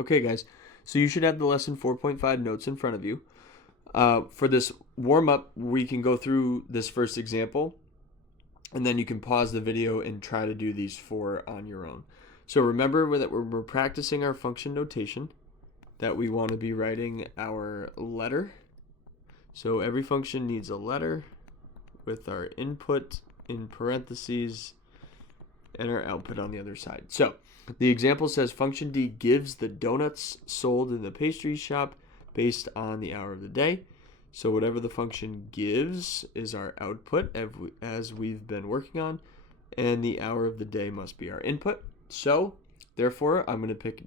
Okay, guys, so you should have the lesson 4.5 notes in front of you. For this warm-up, we can go through this first example, and then you can pause the video and try to do these four on your own. So remember that we're practicing our function notation, that we want to be writing our letter. So every function needs a letter with our input in parentheses and our output on the other side. So the example says function D gives the donuts sold in the pastry shop based on the hour of the day. So whatever the function gives is our output as we've been working on, and the hour of the day must be our input. So therefore, I'm going to pick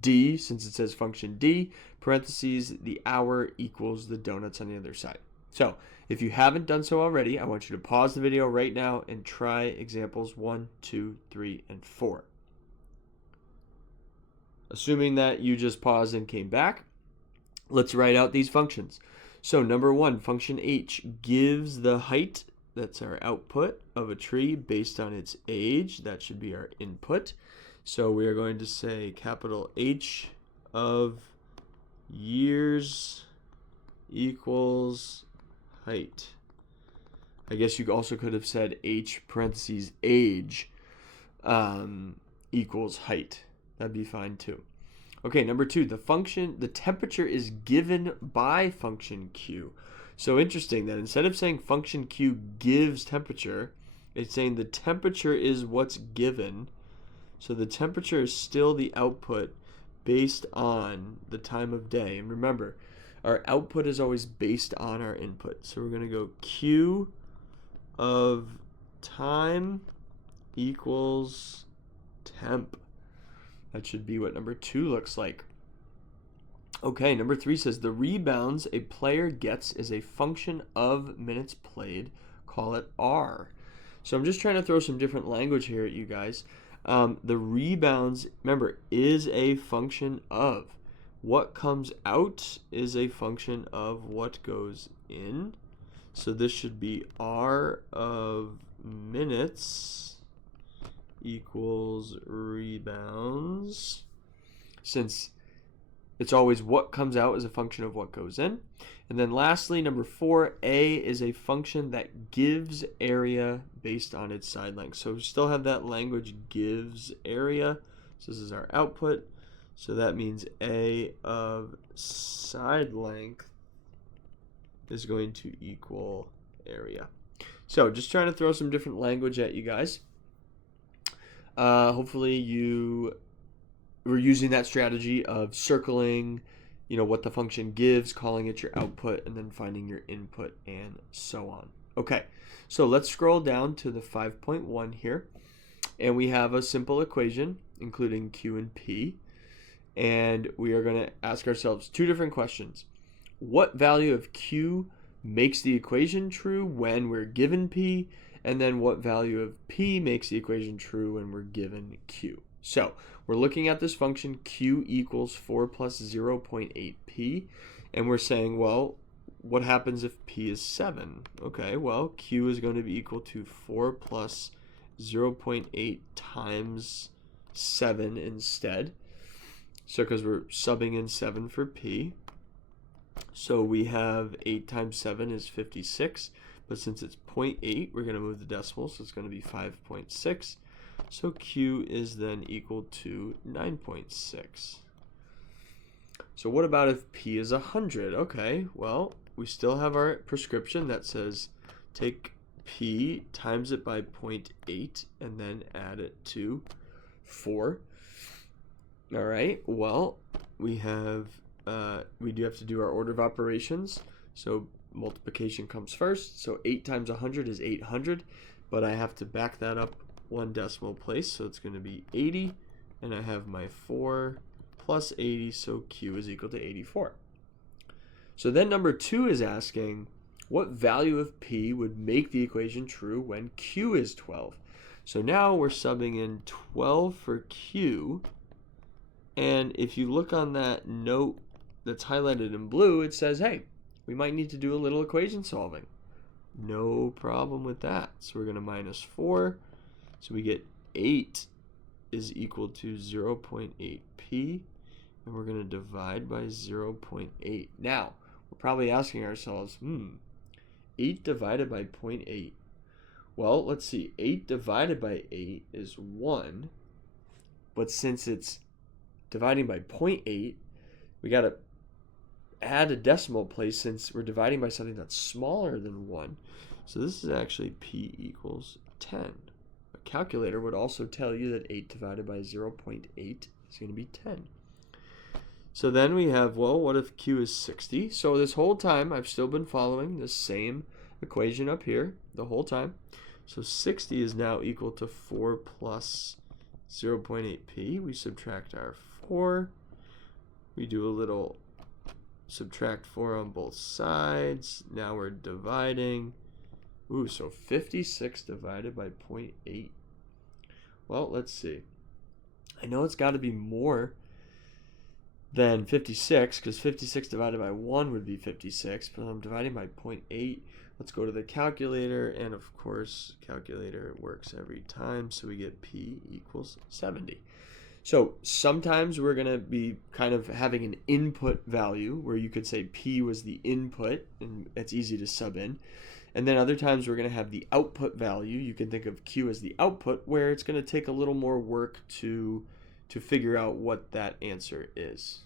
D, since it says function D, parentheses, the hour equals the donuts on the other side. So if you haven't done so already, I want you to pause the video right now and try examples 1, 2, 3, and 4. Assuming that you just paused and came back, let's write out these functions. So number 1, function H gives the height, that's our output, of a tree based on its age. That should be our input. So we are going to say capital H of years equals height. I guess you also could have said H parentheses age equals height. That'd be fine too. Okay, number 2, the temperature is given by function Q. So interesting that instead of saying function Q gives temperature, it's saying the temperature is what's given. So the temperature is still the output based on the time of day. And remember, our output is always based on our input. So we're going to go Q of time equals temp. That should be what number 2 looks like. Okay, number 3 says the rebounds a player gets is a function of minutes played. Call it R. So I'm just trying to throw some different language here at you guys. The rebounds, remember, is a function of. What comes out is a function of what goes in. So this should be R of minutes equals rebounds, since it's always what comes out is a function of what goes in. And then lastly, number 4, A is a function that gives area based on its side length. So we still have that language gives area. So this is our output. So that means A of side length is going to equal area. So just trying to throw some different language at you guys. Hopefully you were using that strategy of circling, what the function gives, calling it your output, and then finding your input, and so on. Okay, so let's scroll down to the 5.1 here, and we have a simple equation, including Q and P, and we are going to ask ourselves 2 different questions. What value of Q makes the equation true when we're given P? And then what value of P makes the equation true when we're given Q? So we're looking at this function Q equals 4 plus 0.8P, and we're saying, well, what happens if P is 7? Okay, well, Q is going to be equal to 4 plus 0.8 times 7 instead. So because we're subbing in 7 for P. So we have 8 times 7 is 56. But since it's 0.8, we're going to move the decimal, so it's going to be 5.6. So Q is then equal to 9.6. So what about if P is 100? Okay, well, we still have our prescription that says take P, times it by 0.8, and then add it to 4. All right, well, we do have to do our order of operations. So multiplication comes first. So 8 times 100 is 800, but I have to back that up 1 decimal place, so it's going to be 80, and I have my 4 plus 80, so Q is equal to 84. So then number 2 is asking, what value of P would make the equation true when Q is 12? So now we're subbing in 12 for Q, and if you look on that note that's highlighted in blue, it says, hey, we might need to do a little equation solving. No problem with that. So we're going to minus 4. So we get 8 is equal to 0.8p and we're going to divide by 0.8. Now, we're probably asking ourselves, 8 divided by 0.8. Well, let's see. 8 divided by 8 is 1. But since it's dividing by 0.8, we got to add a decimal place since we're dividing by something that's smaller than 1. So this is actually p equals 10. A calculator would also tell you that 8 divided by 0.8 is going to be 10. So then we have, well, what if q is 60? So this whole time I've still been following the same equation up here the whole time. So 60 is now equal to 4 plus 0.8p. We subtract our 4. We do a little subtract 4 on both sides. Now we're dividing. Ooh, so 56 divided by 0.8. Well, let's see. I know it's got to be more than 56, because 56 divided by 1 would be 56, but I'm dividing by 0.8. Let's go to the calculator, and of course, calculator works every time, so we get p equals 70. So sometimes we're going to be kind of having an input value where you could say p was the input, and it's easy to sub in. And then other times we're going to have the output value. You can think of q as the output, where it's going to take a little more work to figure out what that answer is.